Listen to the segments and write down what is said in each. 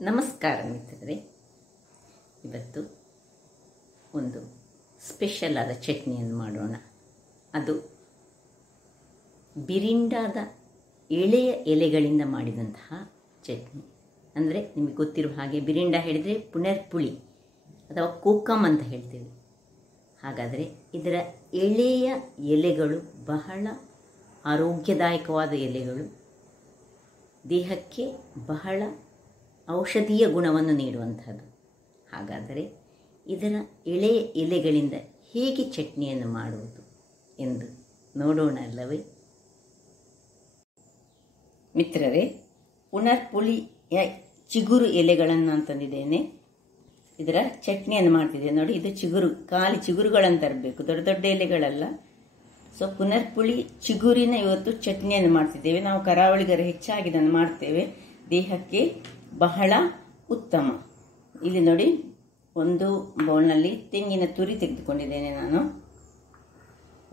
ನಮಸ್ಕಾರ ಮಿತ್ರರೇ, ಇವತ್ತು ಒಂದು ಸ್ಪೆಷಲ್ ಆದ ಚಟ್ನಿಯನ್ನು ಮಾಡೋಣ. ಅದು ಬಿರಿಂಡಾದ ಎಳೆಯ ಎಲೆಗಳಿಂದ ಮಾಡಿದಂತಹ ಚಟ್ನಿ. ಅಂದರೆ ನಿಮಗೆ ಗೊತ್ತಿರುವ ಹಾಗೆ ಬಿರಿಂಡ ಹೇಳಿದರೆ ಪುನರ್ಪುಳಿ ಅಥವಾ ಕೋಕಮ್ ಅಂತ ಹೇಳ್ತೇವೆ. ಹಾಗಾದರೆ ಇದರ ಎಳೆಯ ಎಲೆಗಳು ಬಹಳ ಆರೋಗ್ಯದಾಯಕವಾದ ಎಲೆಗಳು, ದೇಹಕ್ಕೆ ಬಹಳ ಔಷಧೀಯ ಗುಣವನ್ನು ನೀಡುವಂಥದ್ದು. ಹಾಗಾದರೆ ಇದರ ಎಳೆಯ ಎಲೆಗಳಿಂದ ಹೇಗೆ ಚಟ್ನಿಯನ್ನು ಮಾಡುವುದು ಎಂದು ನೋಡೋಣ ಅಲ್ಲವೇ ಮಿತ್ರರೇ? ಪುನರ್ಪುಳಿಯ ಚಿಗುರು ಎಲೆಗಳನ್ನು ನಾನು ತಂದಿದ್ದೇನೆ. ಇದರ ಚಟ್ನಿಯನ್ನು ಮಾಡ್ತಿದ್ದೇನೆ ನೋಡಿ. ಇದು ಚಿಗುರು, ಖಾಲಿ ಚಿಗುರುಗಳನ್ನು ತರಬೇಕು, ದೊಡ್ಡ ದೊಡ್ಡ ಎಲೆಗಳಲ್ಲ. ಸೊ ಪುನರ್ಪುಳಿ ಚಿಗುರಿನ ಇವತ್ತು ಚಟ್ನಿಯನ್ನು ಮಾಡ್ತಿದ್ದೇವೆ. ನಾವು ಕರಾವಳಿಗರು ಹೆಚ್ಚಾಗಿ ಇದನ್ನು ಮಾಡ್ತೇವೆ, ದೇಹಕ್ಕೆ ಬಹಳ ಉತ್ತಮ. ಇಲ್ಲಿ ನೋಡಿ, ಒಂದು ಬೌಲ್ನಲ್ಲಿ ತೆಂಗಿನ ತುರಿ ತೆಗೆದುಕೊಂಡಿದ್ದೇನೆ ನಾನು.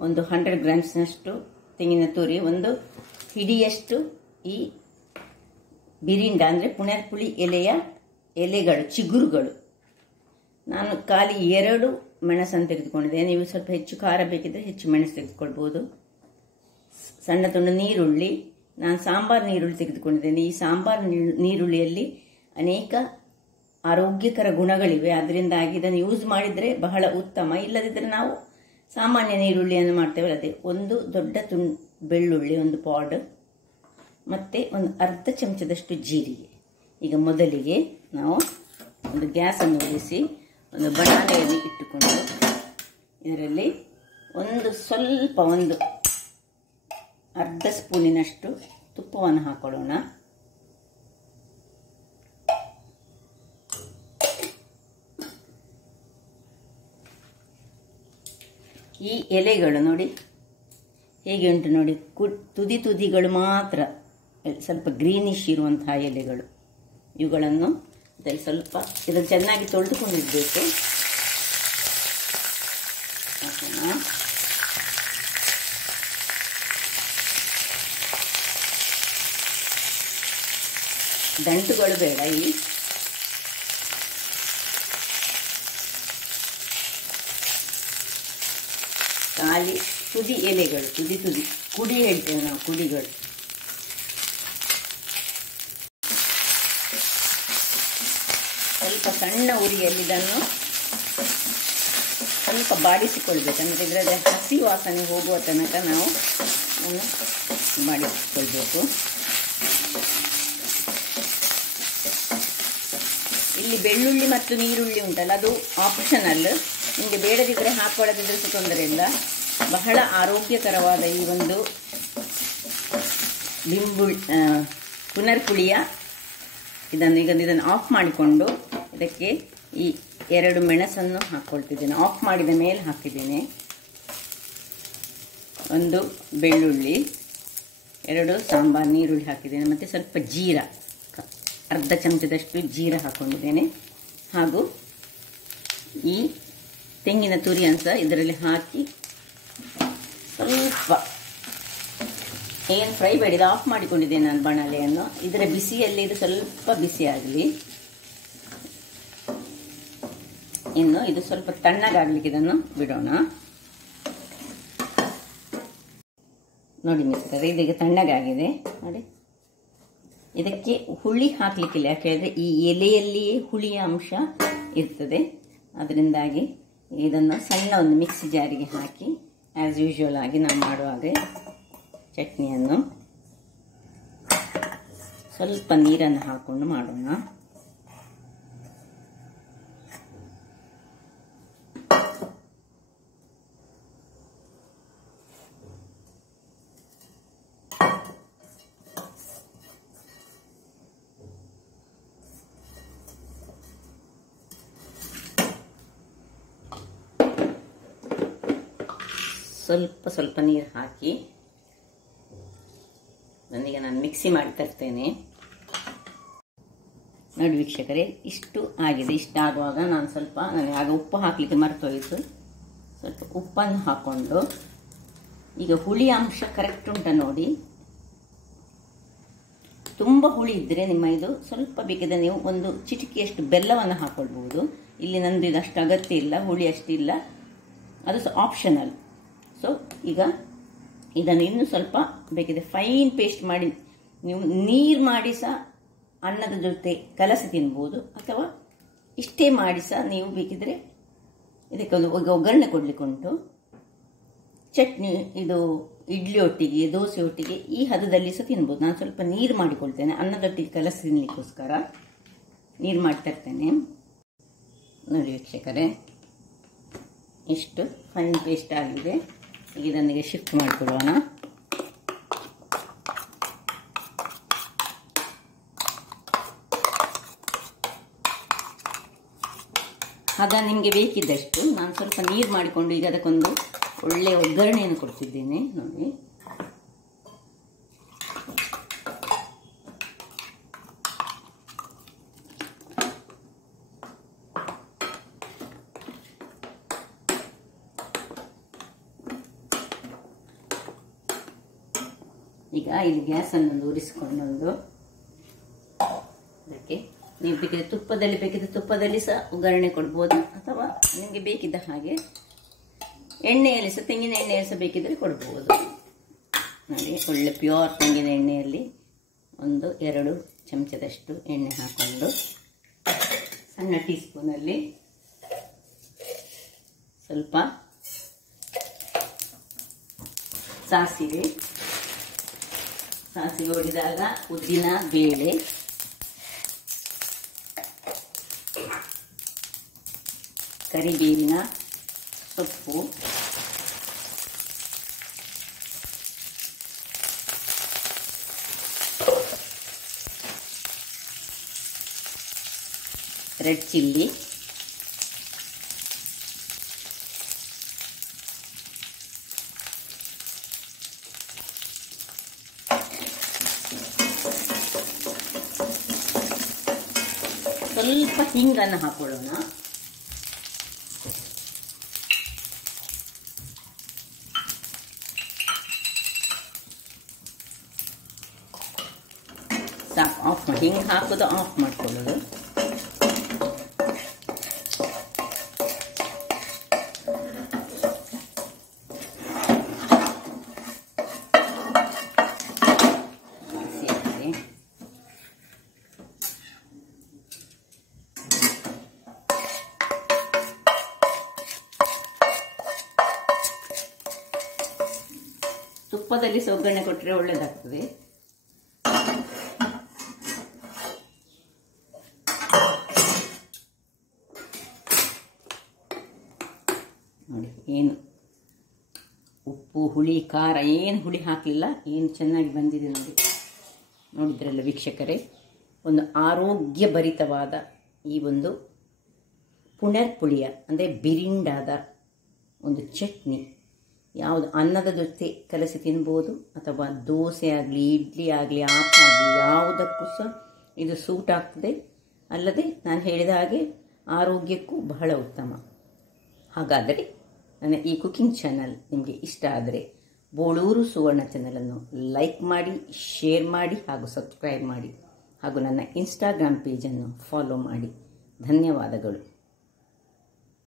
ಒಂದು 100 ಗ್ರಾಮ್ಸ್ನಷ್ಟು ತೆಂಗಿನ ತುರಿ, ಒಂದು ಹಿಡಿಯಷ್ಟು ಈ ಬಿರಿಂಡ ಅಂದರೆ ಪುನರ್ಪುಳಿ ಎಲೆಯ ಎಲೆಗಳು, ಚಿಗುರುಗಳು. ನಾನು ಖಾಲಿ 2 ಮೆಣಸನ್ನು ತೆಗೆದುಕೊಂಡಿದ್ದೇನೆ. ನೀವು ಸ್ವಲ್ಪ ಹೆಚ್ಚು ಖಾರ ಬೇಕಿದ್ರೆ ಹೆಚ್ಚು ಮೆಣಸು ತೆಗೆದುಕೊಳ್ಬೋದು. ಸಣ್ಣ ತುಂಡು ನೀರುಳ್ಳಿ, ನಾನು ಸಾಂಬಾರು ನೀರುಳ್ಳಿ ತೆಗೆದುಕೊಂಡಿದ್ದೇನೆ. ಈ ಸಾಂಬಾರು ನೀರುಳ್ಳಿಯಲ್ಲಿ ಅನೇಕ ಆರೋಗ್ಯಕರ ಗುಣಗಳಿವೆ, ಅದರಿಂದಾಗಿ ಇದನ್ನು ಯೂಸ್ ಮಾಡಿದರೆ ಬಹಳ ಉತ್ತಮ. ಇಲ್ಲದಿದ್ದರೆ ನಾವು ಸಾಮಾನ್ಯ ನೀರುಳ್ಳಿಯನ್ನು ಮಾಡ್ತೇವೆ. ಅದೇ ಒಂದು ದೊಡ್ಡ ಬೆಳ್ಳುಳ್ಳಿ, ಒಂದು ಪಾಡ್, ಮತ್ತು ಒಂದು ಅರ್ಧ ಚಮಚದಷ್ಟು ಜೀರಿಗೆ. ಈಗ ಮೊದಲಿಗೆ ನಾವು ಒಂದು ಗ್ಯಾಸನ್ನು ಉರಿಸಿ ಒಂದು ಬಣಾಲೆಯಲ್ಲಿ ಇಟ್ಟುಕೊಂಡು ಇದರಲ್ಲಿ ಒಂದು ಅರ್ಧ ಸ್ಪೂನಿನಷ್ಟು ತುಪ್ಪವನ್ನು ಹಾಕೊಳ್ಳೋಣ. ಈ ಎಲೆಗಳು ನೋಡಿ ಹೇಗೆ ಉಂಟು ನೋಡಿ, ತುದಿಗಳು ಮಾತ್ರ ಸ್ವಲ್ಪ ಗ್ರೀನಿಶ್ ಇರುವಂತಹ ಎಲೆಗಳು. ಇವುಗಳನ್ನು ಸ್ವಲ್ಪ ಇದನ್ನು ಚೆನ್ನಾಗಿ ತೊಳೆದುಕೊಂಡಿರಬೇಕು. ದಂಟುಗಳು ಬೇಡ. ಇಲ್ಲಿ ಖಾಲಿ ತುದಿ ಎಲೆಗಳು, ತುದಿ ಕುಡಿ ಹೇಳ್ತೇವೆ ನಾವು, ಕುಡಿಗಳು. ಸ್ವಲ್ಪ ಸಣ್ಣ ಉರಿಯಲ್ಲಿ ಇದನ್ನು ಸ್ವಲ್ಪ ಬಾಡಿಸಿಕೊಳ್ಬೇಕಂದ್ರೆ ಇದರ ಹಸಿ ವಾಸನೆ ಹೋಗುವ ತನಕ ನಾವು ಬಾಡಿಸಿಕೊಳ್ಬೇಕು. ಇಲ್ಲಿ ಬೆಳ್ಳುಳ್ಳಿ ಮತ್ತು ನೀರುಳ್ಳಿ ಉಂಟಲ್ಲ, ಅದು ಆಪ್ಷನಲ್. ನಿಮಗೆ ಬೇಡದಿದ್ದರೆ ಹಾಕೊಳ್ಳದಿದ್ದರೆ ಸಹ ತೊಂದರೆ ಇಲ್ಲ. ಬಹಳ ಆರೋಗ್ಯಕರವಾದ ಈ ಒಂದು ಪುನರ್ಪುಳಿಯ ಇದನ್ನು ಆಫ್ ಮಾಡಿಕೊಂಡು ಇದಕ್ಕೆ ಈ 2 ಮೆಣಸನ್ನು ಹಾಕ್ಕೊಳ್ತಿದ್ದೇನೆ. ಆಫ್ ಮಾಡಿದ ಮೇಲೆ ಹಾಕಿದ್ದೇನೆ. ಒಂದು ಬೆಳ್ಳುಳ್ಳಿ, 2 ಸಾಂಬಾರು ನೀರುಳ್ಳಿ ಹಾಕಿದ್ದೇನೆ, ಮತ್ತು ಸ್ವಲ್ಪ ಜೀರ, ಅರ್ಧ ಚಮಚದಷ್ಟು ಜೀರ ಹಾಕೊಂಡಿದ್ದೇನೆ. ಹಾಗೂ ಈ ತೆಂಗಿನ ತುರಿಯನ್ನು ಸಹ ಇದರಲ್ಲಿ ಹಾಕಿ ಸ್ವಲ್ಪ, ಏನು ಫ್ರೈ ಬೇಡ, ಇದು ಆಫ್ ಮಾಡಿಕೊಂಡಿದ್ದೇನೆ ನಾನು ಬಾಣಲೆಯನ್ನು. ಇದರ ಬಿಸಿಯಲ್ಲಿ ಇದು ಸ್ವಲ್ಪ ಬಿಸಿ ಆಗಲಿ. ಇನ್ನು ಇದು ಸ್ವಲ್ಪ ತಣ್ಣಗಾಗಲಿಕ್ಕೆ ಇದನ್ನು ಬಿಡೋಣ. ನೋಡಿ ಮಿತ್ರರೇ, ಇದೀಗ ತಣ್ಣಗಾಗಿದೆ ನೋಡಿ. ಇದಕ್ಕೆ ಹುಳಿ ಹಾಕಲಿಕ್ಕಿಲ್ಲ, ಯಾಕೆ ಹೇಳಿದ್ರೆ ಈ ಎಲೆಯಲ್ಲಿಯೇ ಹುಳಿಯ ಅಂಶ ಇರ್ತದೆ. ಅದರಿಂದಾಗಿ ಇದನ್ನು ಸಣ್ಣ ಒಂದು ಮಿಕ್ಸಿ ಜಾರಿಗೆ ಹಾಕಿ ಆ್ಯಸ್ ಯೂಶುವಲ್ ಆಗಿ ನಾವು ಮಾಡುವಾಗ ಚಟ್ನಿಯನ್ನು ಸ್ವಲ್ಪ ನೀರನ್ನು ಹಾಕ್ಕೊಂಡು ಮಾಡೋಣ. ಸ್ವಲ್ಪ ನೀರು ಹಾಕಿ ನನಗೆ ನಾನು ಮಿಕ್ಸಿ ಮಾಡಿ ತರ್ತೇನೆ. ನೋಡಿ ವೀಕ್ಷಕರೇ, ಇಷ್ಟು ಆಗಿದೆ. ಇಷ್ಟು ಆಗುವಾಗ ನನಗೆ ಆಗ ಉಪ್ಪು ಹಾಕಲಿಕ್ಕೆ ಮರ್ತೋಯಿತು. ಸ್ವಲ್ಪ ಉಪ್ಪನ್ನು ಹಾಕ್ಕೊಂಡು ಈಗ ಹುಳಿ ಅಂಶ ಕರೆಕ್ಟ್ ಉಂಟ ನೋಡಿ. ತುಂಬ ಹುಳಿ ಇದ್ದರೆ ನಿಮ್ಮ ಇದು ಸ್ವಲ್ಪ ಬೇಕಿದ್ರೆ ನೀವು ಒಂದು ಚಿಟಿಕೆಯಷ್ಟು ಬೆಲ್ಲವನ್ನು ಹಾಕ್ಕೊಳ್ಬಹುದು. ಇಲ್ಲಿ ನಂದು ಇದು ಅಷ್ಟು ಅಗತ್ಯ ಇಲ್ಲ, ಹುಳಿ ಅಷ್ಟಿಲ್ಲ, ಅದು ಆಪ್ಷನಲ್. ಸೊ ಈಗ ಇದನ್ನು ಇನ್ನೂ ಸ್ವಲ್ಪ ಬೇಕಿದ್ರೆ ಫೈನ್ ಪೇಸ್ಟ್ ಮಾಡಿ ನೀವು ನೀರು ಮಾಡಿ ಸಹ ಅನ್ನದ ಜೊತೆ ಕಲಸಿ ತಿನ್ಬೋದು, ಅಥವಾ ಇಷ್ಟೇ ಮಾಡಿ ಸಹ ನೀವು ಬೇಕಿದ್ರೆ ಇದಕ್ಕೆ ಒಂದು ಒಗ್ಗರಣೆ ಕೊಡಲಿಕ್ಕೆ ಉಂಟು. ಚಟ್ನಿ ಇದು ಇಡ್ಲಿ ಒಟ್ಟಿಗೆ ದೋಸೆ ಒಟ್ಟಿಗೆ ಈ ಹದದಲ್ಲಿ ಸಹ ತಿನ್ಬೋದು. ನಾನು ಸ್ವಲ್ಪ ನೀರು ಮಾಡಿಕೊಳ್ತೇನೆ, ಅನ್ನದೊಟ್ಟಿಗೆ ಕಲಸಿ ತಿನ್ನಲಿಕ್ಕೋಸ್ಕರ ನೀರು ಮಾಡ್ತಾ ಇರ್ತೇನೆ. ನೋಡಿ ವೀಕ್ಷಕರೇ, ಇಷ್ಟು ಫೈನ್ ಪೇಸ್ಟ್ ಆಗಿದೆ. ಈಗ ಇದನ್ನಿಗೆ ಶಿಫ್ಟ್ ಮಾಡಿಕೊಡೋಣ. ಆಗ ನಿಮಗೆ ಬೇಕಿದ್ದಷ್ಟು ನಾನು ಸ್ವಲ್ಪ ನೀರು ಮಾಡಿಕೊಂಡು ಈಗ ಅದಕ್ಕೊಂದು ಒಳ್ಳೆಯ ಒಗ್ಗರಣೆಯನ್ನು ಕೊಡ್ತಿದ್ದೇನೆ. ನೋಡಿ, ಈಗ ಇಲ್ಲಿ ಗ್ಯಾಸನ್ನು ಉರಿಸಿಕೊಂಡೊಂದು ಅದಕ್ಕೆ ನೀವು ಬೇಕಿದ್ರೆ ತುಪ್ಪದಲ್ಲಿ ಬೇಕಿದ್ರೆ ತುಪ್ಪದಲ್ಲಿ ಸಹ ಒಗ್ಗರಣೆ ಕೊಡ್ಬೋದು, ಅಥವಾ ನಿಮಗೆ ಬೇಕಿದ್ದ ಹಾಗೆ ಎಣ್ಣೆಯಲ್ಲಿ ಸಹ ತೆಂಗಿನ ಎಣ್ಣೆಯಲ್ಲಿ ಸಹ ಬೇಕಿದ್ರೆ ಕೊಡ್ಬೋದು. ನೋಡಿ, ಒಳ್ಳೆ ಪ್ಯೂರ್ ತೆಂಗಿನ ಎಣ್ಣೆಯಲ್ಲಿ 1-2 ಚಮಚದಷ್ಟು ಎಣ್ಣೆ ಹಾಕೊಂಡು ಸಣ್ಣ ಟೀ ಸ್ಪೂನಲ್ಲಿ ಸ್ವಲ್ಪ ಸಾಸಿವೆ ಹೊಡೆದಾಗ ಉದ್ದಿನ ಬೇಳೆ, ಕರಿಬೇವಿನ ಸೊಪ್ಪು, ರೆಡ್ ಚಿಲ್ಲಿ, ಸ್ವಲ್ಪ ಹಿಂಗನ್ನು ಹಾಕೊಳ್ಳೋಣ. ಸಾಕು, ಆಫ್ ಮಾಡಿ. ಹಿಂಗೆ ಹಾಕೋದು ಆಫ್ ಮಾಡ್ಕೊಳ್ಳೋದು. ತುಪ್ಪದಲ್ಲಿ ಒಗ್ಗರಣೆ ಕೊಟ್ಟರೆ ಒಳ್ಳೆಯದಾಗ್ತದೆ. ನೋಡಿ, ಏನು ಉಪ್ಪು ಹುಳಿ ಖಾರ ಏನು ಹುಳಿ ಹಾಕಲಿಲ್ಲ, ಏನು ಚೆನ್ನಾಗಿ ಬಂದಿದೆ ನೋಡಿ. ನೋಡಿದ್ರಲ್ಲ ವೀಕ್ಷಕರೇ, ಒಂದು ಆರೋಗ್ಯಭರಿತವಾದ ಈ ಒಂದು ಪುನರ್ಪುಳಿಯ ಅಂದರೆ ಬಿರಿಂಡಾದ ಒಂದು ಚಟ್ನಿ ಯಾವುದು ಅನ್ನದ ಜೊತೆ ಕಲಸಿ ತಿನ್ಬೋದು, ಅಥವಾ ದೋಸೆ ಆಗಲಿ ಇಡ್ಲಿ ಆಗಲಿ ಆಪ ಆಗಲಿ ಯಾವುದಕ್ಕೂ ಸಹ ಇದು ಸೂಟ್ ಆಗ್ತದೆ. ಅಲ್ಲದೆ ನಾನು ಹೇಳಿದ ಹಾಗೆ ಆರೋಗ್ಯಕ್ಕೂ ಬಹಳ ಉತ್ತಮ. ಹಾಗಾದರೆ ನನ್ನ ಈ ಕುಕಿಂಗ್ ಚಾನಲ್ ನಿಮಗೆ ಇಷ್ಟ ಆದರೆ ಬೋಳೂರು ಸುವರ್ಣ ಚಾನಲನ್ನು ಲೈಕ್ ಮಾಡಿ, ಶೇರ್ ಮಾಡಿ ಹಾಗೂ ಸಬ್ಸ್ಕ್ರೈಬ್ ಮಾಡಿ, ಹಾಗೂ ನನ್ನ ಇನ್ಸ್ಟಾಗ್ರಾಮ್ ಪೇಜನ್ನು ಫಾಲೋ ಮಾಡಿ. ಧನ್ಯವಾದಗಳು.